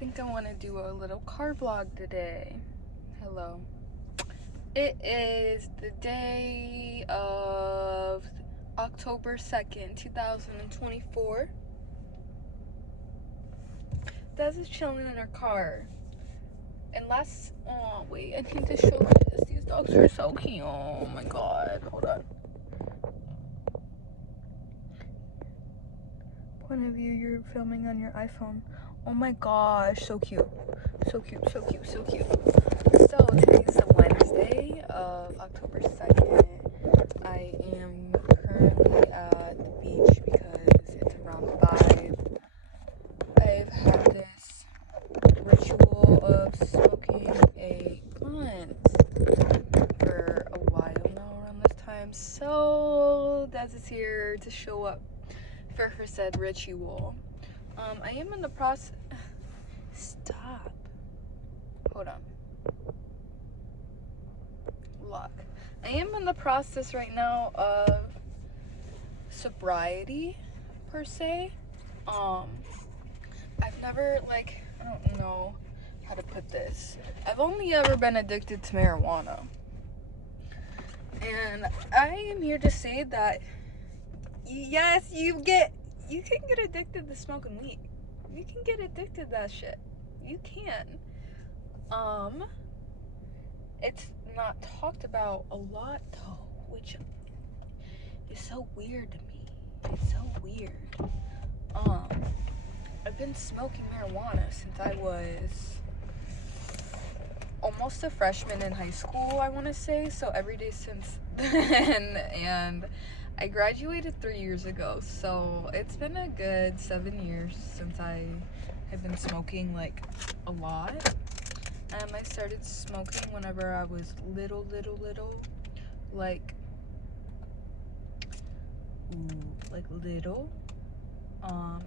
think I want to do a little car vlog today. Hello. It is the day of October 2nd, 2024. Des is chilling in her car. And wait, I need to show you this. These dogs are so cute. Oh my god, hold on. Point of view, you're filming on your iPhone. Oh my gosh, so cute. So cute, so cute, so cute. So today's a Wednesday of October 2nd. I am currently at the beach because it's around 5. I've had this ritual of smoking a blunt for a while now around this time. So Des is here to show up for her said ritual. I am in the process. Stop. Hold on. Look. I am in the process right now of sobriety, per se. I've never, I don't know how to put this. I've only ever been addicted to marijuana. And I am here to say that, yes, you can get addicted to smoking weed. You can get addicted to that shit. You can. It's not talked about a lot though, which is so weird to me. It's so weird. I've been smoking marijuana since I was almost a freshman in high school, I want to say. So every day since then, and I graduated 3 years ago. So it's been a good 7 years since I have been smoking a lot. I started smoking whenever I was little. Little.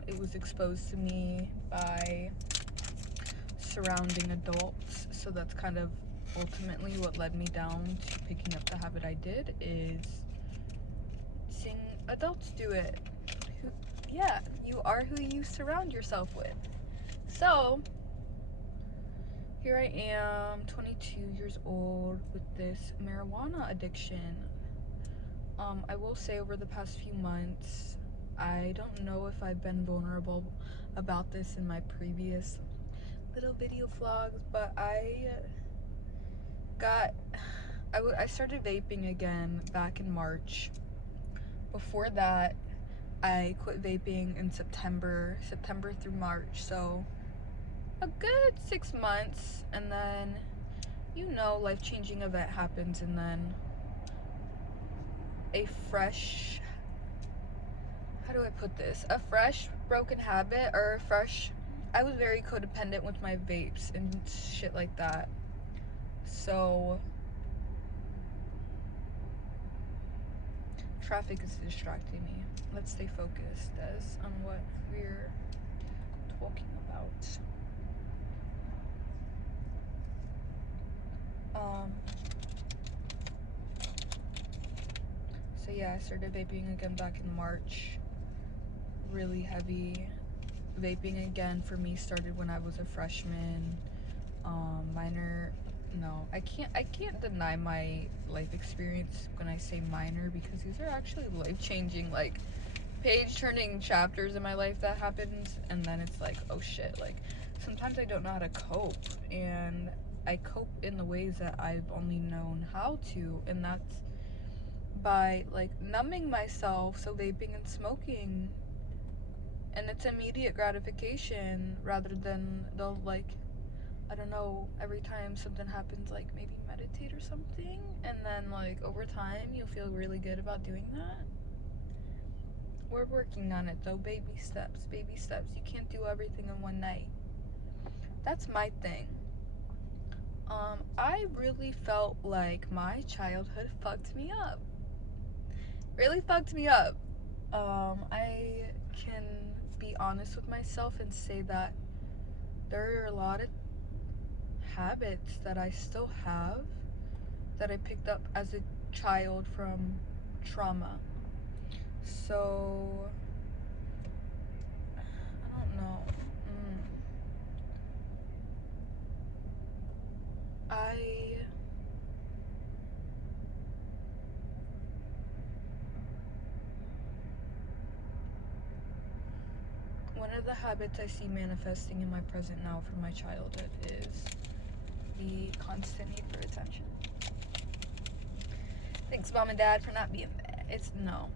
It was exposed to me by surrounding adults, so that's kind of ultimately what led me down to picking up the habit I did, is seeing adults do it. Yeah, you are who you surround yourself with. So here I am, 22 years old, with this marijuana addiction. I will say over the past few months, I don't know if I've been vulnerable about this in my previous little video vlogs, but I started vaping again back in March. Before that, I quit vaping in September through March, so a good 6 months, and then life-changing event happens, and then a fresh broken habit, or I was very codependent with my vapes and shit like that. So traffic is distracting me. Let's stay focused on what we're talking about. So yeah, I started vaping again back in March. Really heavy. Vaping again for me started when I was a freshman. I can't deny my life experience when I say minor, because these are actually life-changing, page-turning chapters in my life that happens, and then it's oh shit, sometimes I don't know how to cope, and I cope in the ways that I've only known how to, and that's by numbing myself. So vaping and smoking, and it's immediate gratification rather than the I don't know, every time something happens, maybe meditate or something, and then over time you'll feel really good about doing that. We're working on it though, baby steps. You can't do everything in one night. That's my thing. I really felt like my childhood fucked me up. Really fucked me up. I can be honest with myself and say that there are a lot of habits that I still have that I picked up as a child from trauma. So I don't know. One of the habits I see manifesting in my present now from my childhood is the constant need for attention. Thanks, Mom and Dad, for not being bad. It's no.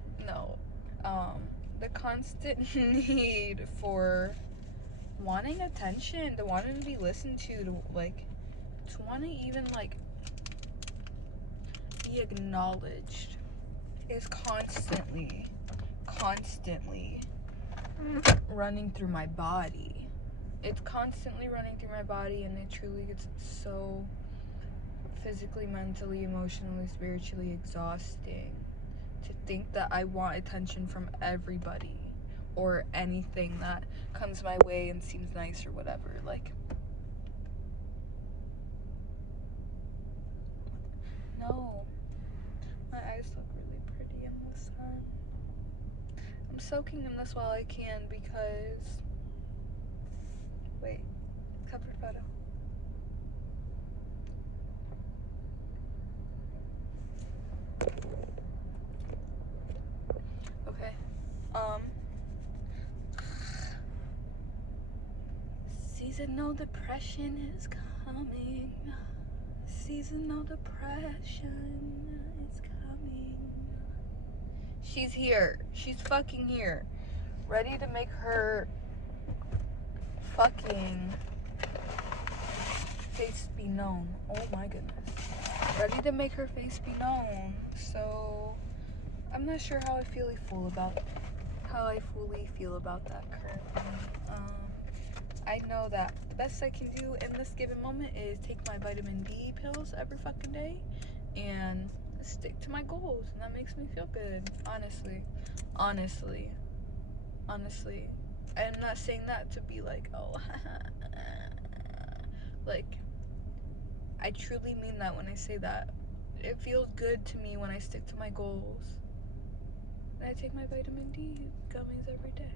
The constant need for wanting attention, to wanting to be listened to want to even be acknowledged is constantly running through my body. It's constantly running through my body, and it truly gets so physically, mentally, emotionally, spiritually exhausting to think that I want attention from everybody or anything that comes my way and seems nice or whatever. No. My eyes look really pretty in the sun. I'm soaking in this while I can because... Wait. Cover photo. Okay. Seasonal depression is coming. Seasonal depression is coming. She's here. She's fucking here. Ready to make her fucking face be known. Oh my goodness. Ready to make her face be known. So I'm not sure how I fully feel about that currently. I know that the best I can do in this given moment is take my vitamin D pills every fucking day and stick to my goals, and that makes me feel good. Honestly, I'm not saying that to be like, oh, I truly mean that when I say that. It feels good to me when I stick to my goals, and I take my vitamin D gummies every day.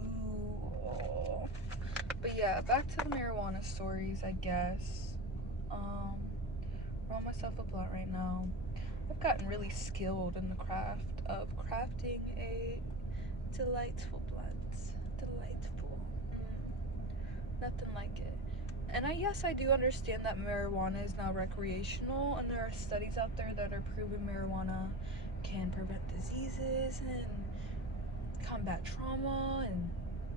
Ooh. But yeah, back to the marijuana stories, I guess. Roll myself a blunt right now. I've gotten really skilled in the craft of crafting a delightful blunt. Delightful. Nothing like it. And I do understand that marijuana is now recreational, and there are studies out there that are proving marijuana can prevent diseases and combat trauma and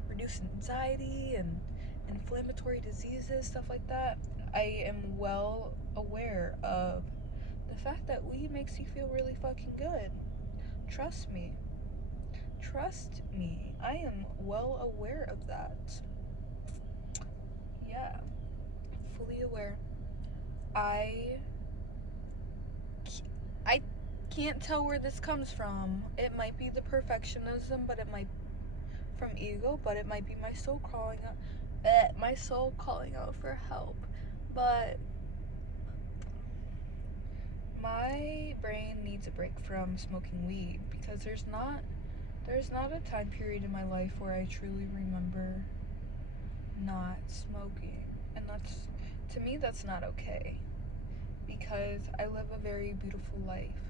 reduce anxiety and inflammatory diseases, stuff like that. I am well aware of the fact that weed makes you feel really fucking good. Trust me. I am well aware of that. Yeah. Fully aware. I can't tell where this comes from. It might be the perfectionism, but it might from ego, but it might be my soul calling out for help. But my brain needs a break from smoking weed because there's not a time period in my life where I truly remember not smoking, and to me that's not okay, because I live a very beautiful life.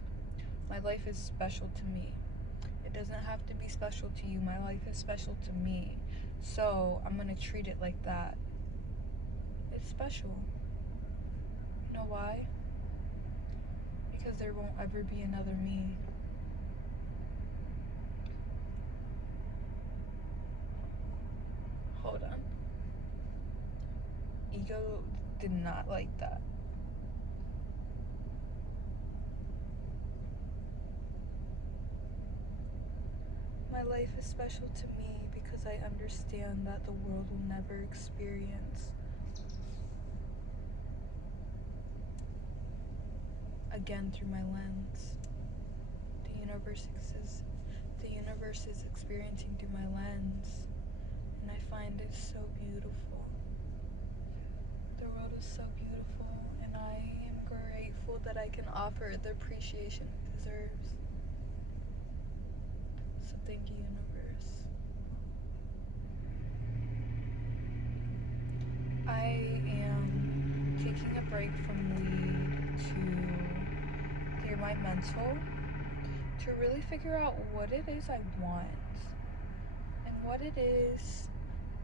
My life is special to me. It doesn't have to be special to you. My life is special to me, so I'm gonna treat it like that. It's special. You know why? Because there won't ever be another me. Hold on. Ego did not like that. My life is special to me because I understand that the world will never experience again through my lens. The universe is experiencing through my lens, and I find it so beautiful. The world is so beautiful, and I am grateful that I can offer it the appreciation it deserves. So thank you, universe. I am taking a break from weed to clear my mental, to really figure out what it is I want and what it is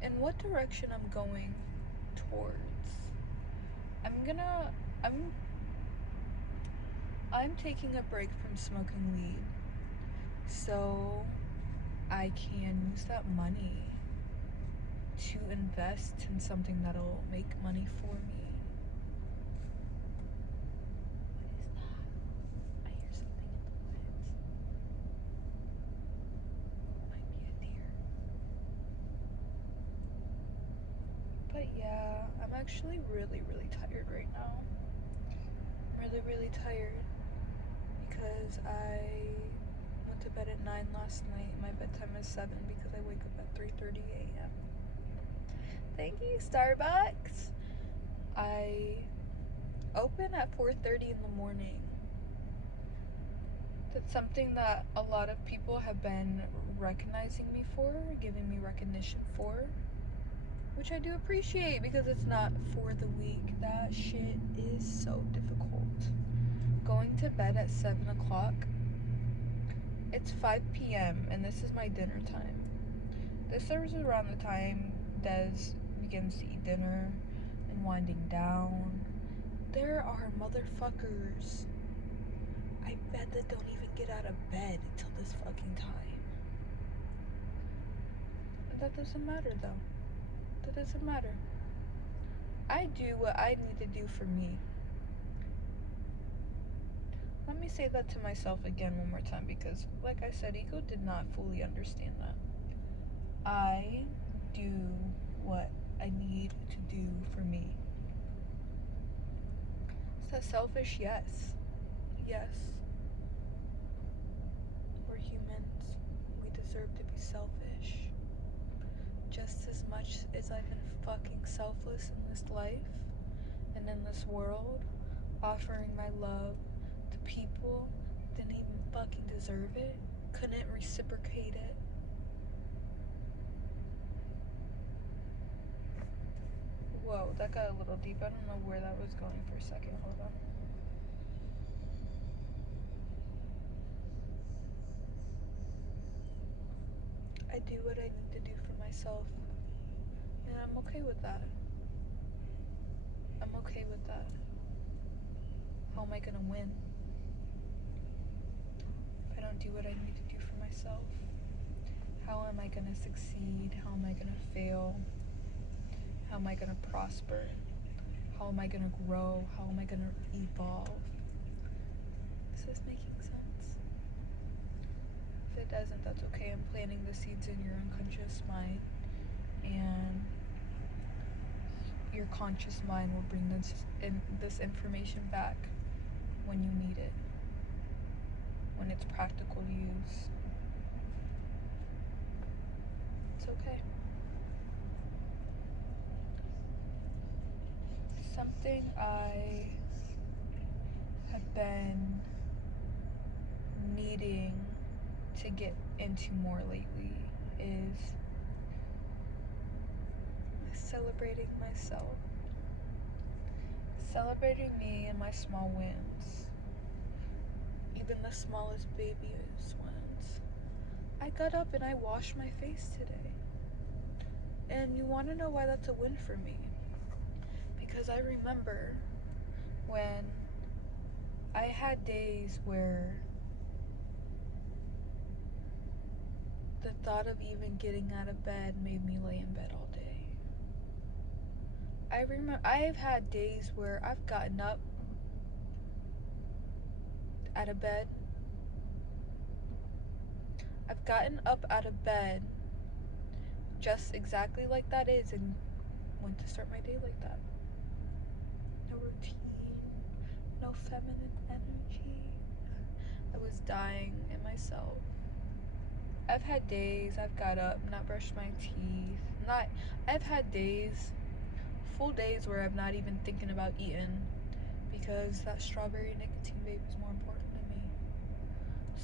and what direction I'm going towards. I'm taking a break from smoking weed so I can use that money to invest in something that'll make money for me. What is that? I hear something in the woods. Might be a deer. But yeah, I'm actually really, really tired right now. I'm really, really tired because I went to bed at 9 last night. My bedtime is 7 because I wake up at 3:30 a.m. Thank you, Starbucks. I open at 4:30 in the morning. That's something that a lot of people have been recognizing me for, giving me recognition for, which I do appreciate because it's not for the weak. That shit is so difficult. Going to bed at 7 o'clock, it's 5 p.m. and this is my dinner time. This is around the time Des begins to eat dinner and winding down. There are motherfuckers, I bet, that don't even get out of bed until this fucking time. And that doesn't matter though. That doesn't matter. I do what I need to do for me. Let me say that to myself again one more time because, like I said, ego did not fully understand that. I do what I need to do for me. Is that selfish? Yes. Yes. We're humans. We deserve to be selfish. Just as much as I've been fucking selfless in this life and in this world, offering my love to people that didn't even fucking deserve it, couldn't reciprocate it. Whoa, that got a little deep. I don't know where that was going for a second. Hold on. I do what I need to do for myself, and I'm okay with that. I'm okay with that. How am I gonna win if I don't do what I need to do for myself? How am I gonna succeed? How am I gonna fail? How am I gonna prosper? How am I gonna grow? How am I gonna evolve? Is this making sense? If it doesn't, that's okay. I'm planting the seeds in your unconscious mind, and your conscious mind will bring this information back when you need it, when it's practical to use. It's okay. Something I have been needing to get into more lately is celebrating myself. Celebrating me and my small wins. Even the smallest baby's ones. I got up and I washed my face today. And you want to know why that's a win for me? Because I remember when I had days where the thought of even getting out of bed made me lay in bed all day. I've had days where I've gotten up out of bed. I've gotten up out of bed just exactly like that is and went to start my day like that. No routine, no feminine energy. I was dying in myself. I've had days I've got up, not brushed my teeth. I've had days, full days where I'm not even thinking about eating because that strawberry nicotine vape is more important to me.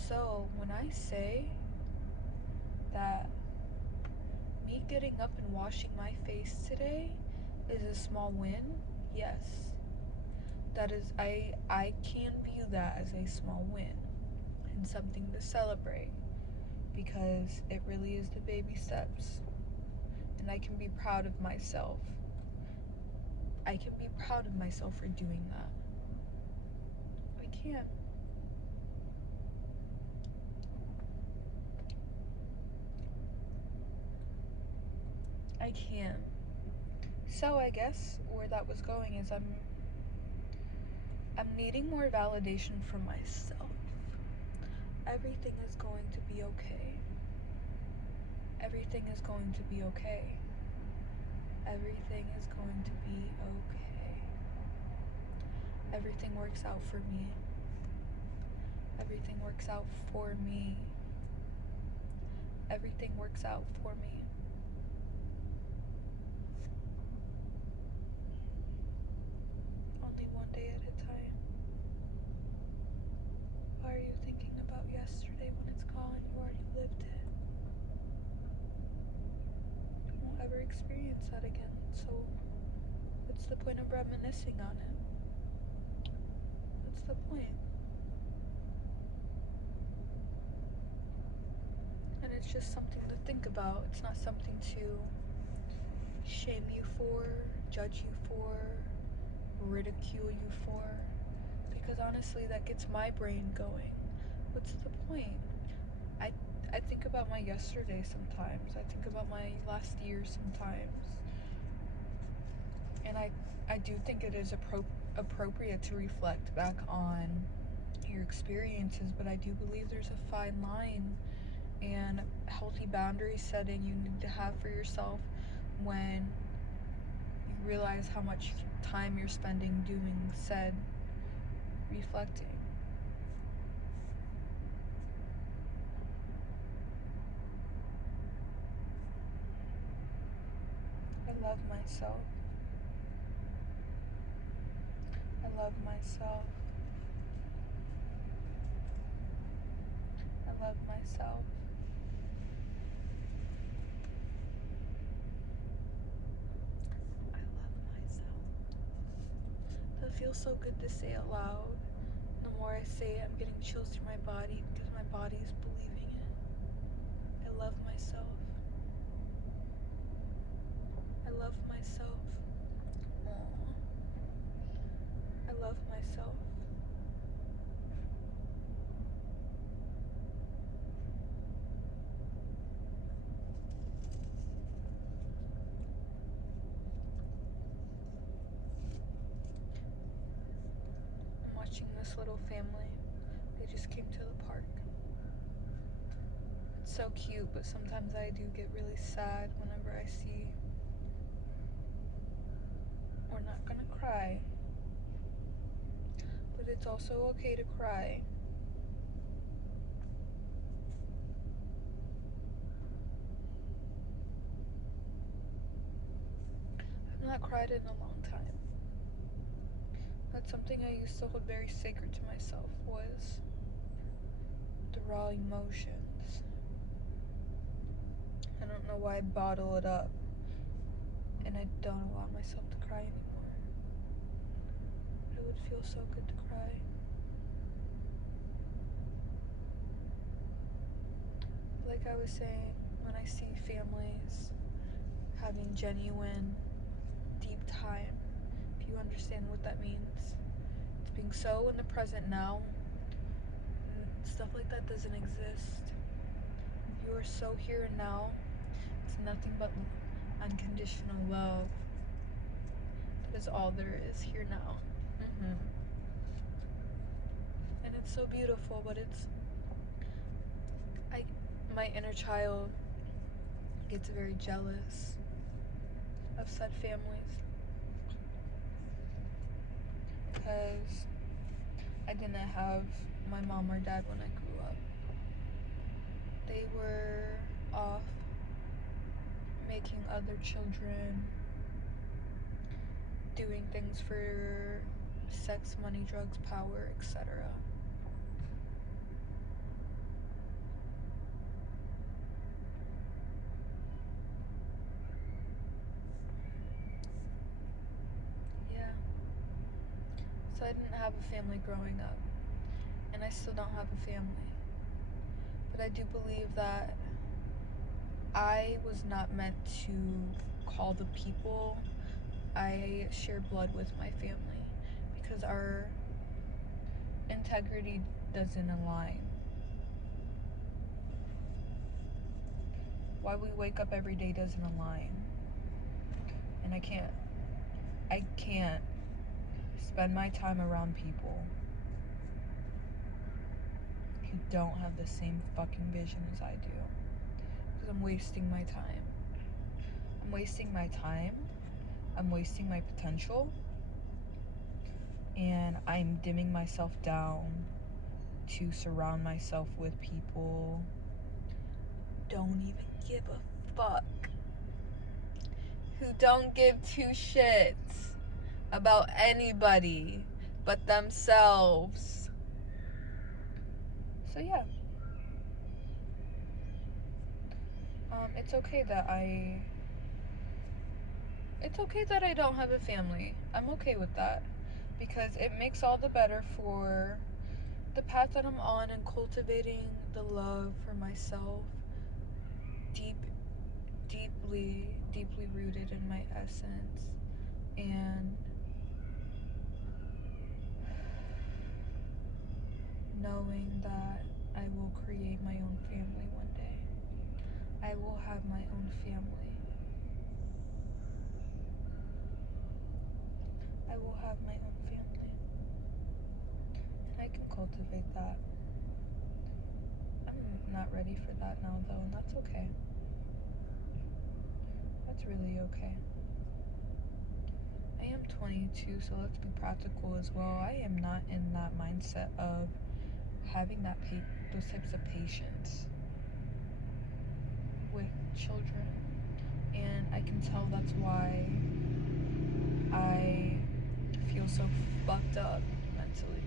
So when I say that me getting up and washing my face today is a small win, yes. that is, I can view that as a small win and something to celebrate, because it really is the baby steps, and I can be proud of myself. I can be proud of myself for doing that. I can. I can. So I guess where that was going is I'm needing more validation from myself. Everything is going to be okay. Everything is going to be okay. Everything is going to be okay. Everything works out for me. Everything works out for me. Everything works out for me. Only one day at a time. Why are you thinking about yesterday when it's gone? You already lived it. You won't ever experience that again, so what's the point of reminiscing on it? What's the point? And it's just something to think about. It's not something to shame you for, judge you for, ridicule you for, because honestly that gets my brain going. What's the point? I think about my yesterday sometimes. I think about my last year sometimes. And I do think it is appropriate to reflect back on your experiences, but I do believe there's a fine line and healthy boundary setting you need to have for yourself when you realize how much time you're spending doing said reflecting. I love myself. I love myself. I love myself. I love myself. That feels so good to say out loud. The more I say it, I'm getting chills through my body because my body is believing it. I love myself. I love myself. Aww. I love myself. I'm watching this little family. They just came to the park. It's so cute, but sometimes I do get really sad whenever I see. We're not gonna cry, but it's also okay to cry. I've not cried in a long time. That's something I used to hold very sacred to myself, was the raw emotions. I don't know why I bottle it up, and I don't allow myself to cry anymore. But it would feel so good to cry. Like I was saying, when I see families having genuine, deep time, if you understand what that means, it's being so in the present now. Stuff like that doesn't exist. You are so here and now. It's nothing but unconditional love. That is all there is here now. And it's so beautiful, but my inner child gets very jealous of said families because I didn't have my mom or dad when I grew up. They were off making other children, doing things for sex, money, drugs, power, etc. Yeah. So I didn't have a family growing up, and I still don't have a family. But I do believe that I was not meant to call the people I share blood with my family, because our integrity doesn't align. Why we wake up every day doesn't align. And I can't spend my time around people who don't have the same fucking vision as I do. Because I'm wasting my time. I'm wasting my time. I'm wasting my potential. And I'm dimming myself down to surround myself with people who don't even give a fuck. Who don't give two shits about anybody but themselves. So yeah. It's okay that I don't have a family. I'm okay with that, because it makes all the better for the path that I'm on and cultivating the love for myself, deeply rooted in my essence, and knowing that I will create my own family one day. I will have my own family. I will have my own family. And I can cultivate that. I'm not ready for that now, though, and that's okay. That's really okay. I am 22, so let's be practical as well. I am not in that mindset of having those types of patience with children, and I can tell that's why I feel so fucked up mentally.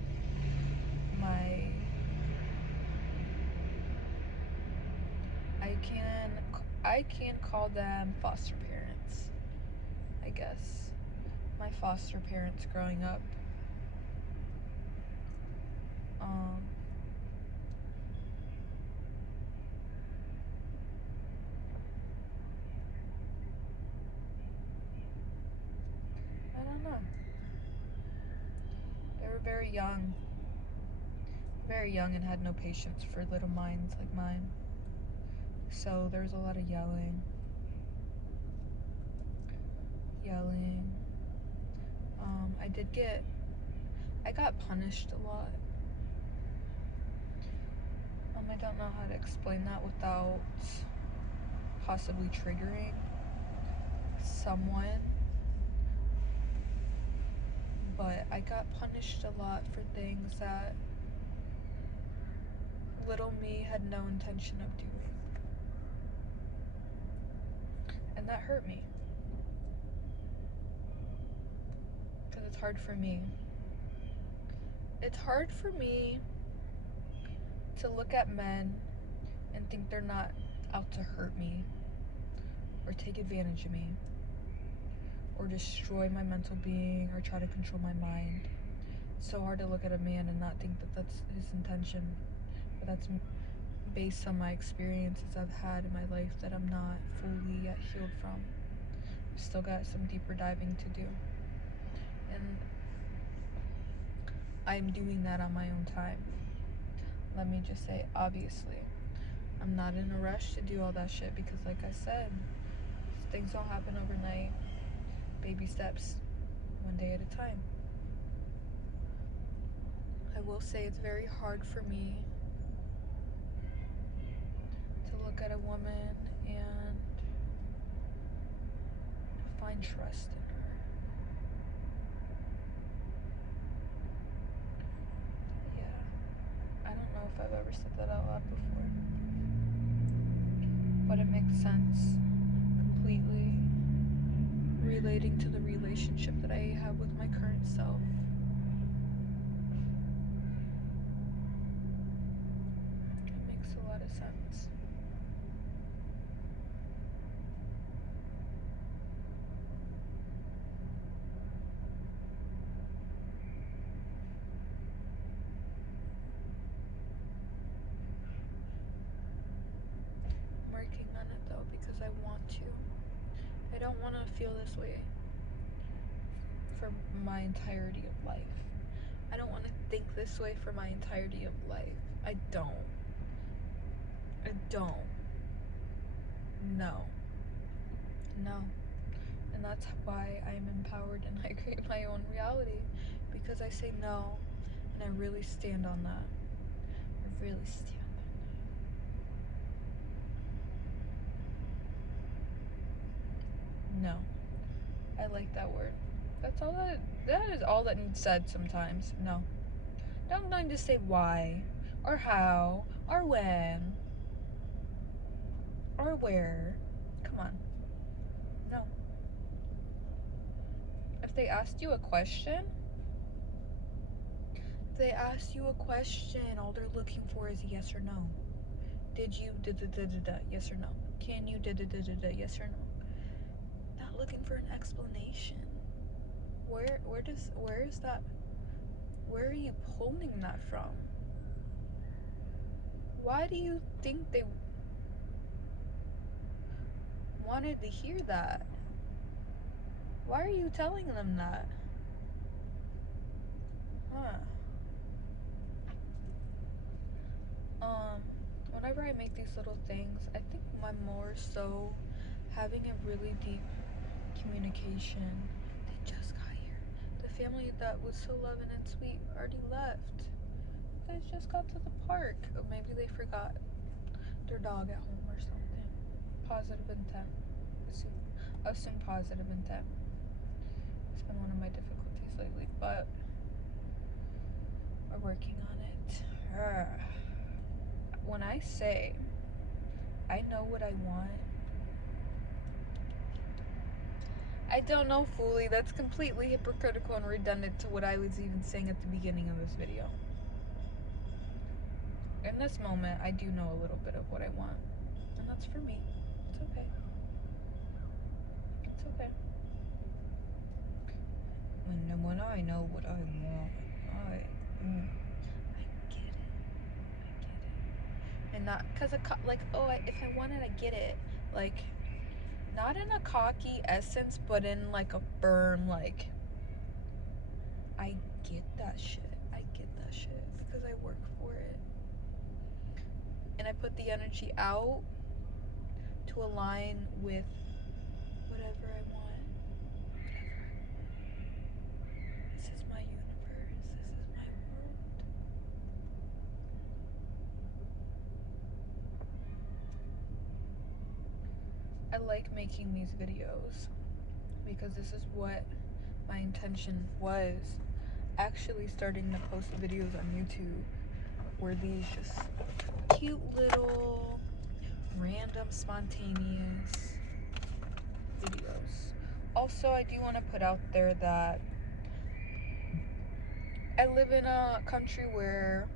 I can call them foster parents, I guess. My foster parents growing up. I don't know. They were very young and had no patience for little minds like mine. So there was a lot of yelling. I got punished a lot. I don't know how to explain that without possibly triggering someone. But I got punished a lot for things that little me had no intention of doing. And that hurt me. Because it's hard for me. It's hard for me to look at men and think they're not out to hurt me or take advantage of me or destroy my mental being or try to control my mind. It's so hard to look at a man and not think that that's his intention, but that's based on my experiences I've had in my life that I'm not fully yet healed from. I've still got some deeper diving to do, and I'm doing that on my own time. Let me just say, obviously, I'm not in a rush to do all that shit, because like I said, things don't happen overnight. Baby steps, one day at a time. I will say it's very hard for me to look at a woman and find trust in her. Yeah, I don't know if I've ever said that out loud before, but it makes sense completely, relating to the relationship that I have with my current self. It makes a lot of sense. way for my entirety of life. I don't want to think this way for my entirety of life. I don't. No. And that's why I'm empowered and I create my own reality. Because I say no. And I really stand on that. I really stand on that. No. I like that word. That is all that needs said sometimes. No. Don't mind to say why, or how, or when, or where. Come on. No. If they asked you a question, all they're looking for is a yes or no. Did you da-da-da-da-da, yes or no? Can you da-da-da-da-da, yes or no? Not looking for an explanation. Where is that? Where are you pulling that from? Why do you think they wanted to hear that? Why are you telling them that? Whenever I make these little things, I think I'm more so having a really deep communication. They just got here. The family that was so loving and sweet already left. They just got to the park. Or maybe they forgot their dog at home or something. Positive intent. Assume positive intent. It's been one of my difficulties lately, but we're working on it. When I say I know what I want, I don't know fully. That's completely hypocritical and redundant to what I was even saying at the beginning of this video. In this moment, I do know a little bit of what I want, and that's for me. It's okay. It's okay. When I know what I want, I get it. And not because if I want it, I get it. Like, not in a cocky essence, but in like a firm, like, I get that shit. Because I work for it. And I put the energy out to align with whatever I want. This is my universe. This is my world. I like making these videos because this is what my intention was. Actually starting to post videos on YouTube were these just cute little random spontaneous videos. Also, I do want to put out there that I live in a country where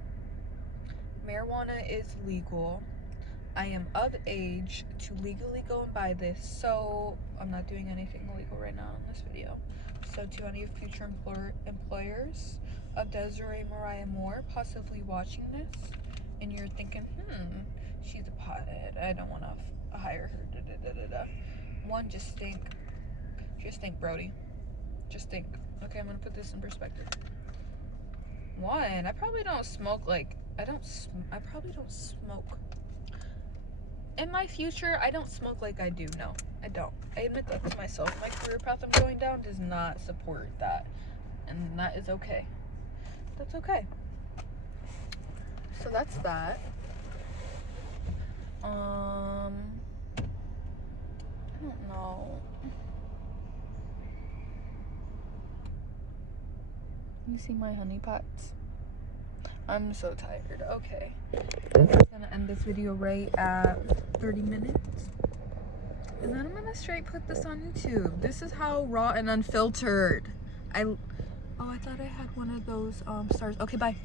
marijuana is legal. I am of age to legally go and buy this, so I'm not doing anything illegal right now in this video. So to any future employers of Deziramariya Moore possibly watching this, and you're thinking, she's a pothead, I don't want to hire her, One, just think, Brody. Just think. Okay, I'm gonna put this in perspective. One, I probably don't smoke I probably don't smoke. In my future, I don't smoke like I do. No, I don't. I admit that to myself. My career path I'm going down does not support that. And that is okay. That's okay. So that's that. I don't know. You see my honey pots? I'm so tired. Okay. I'm gonna end this video right at 30 minutes. And then I'm gonna straight put this on YouTube. This is how raw and unfiltered. I thought I had one of those stars. Okay, bye.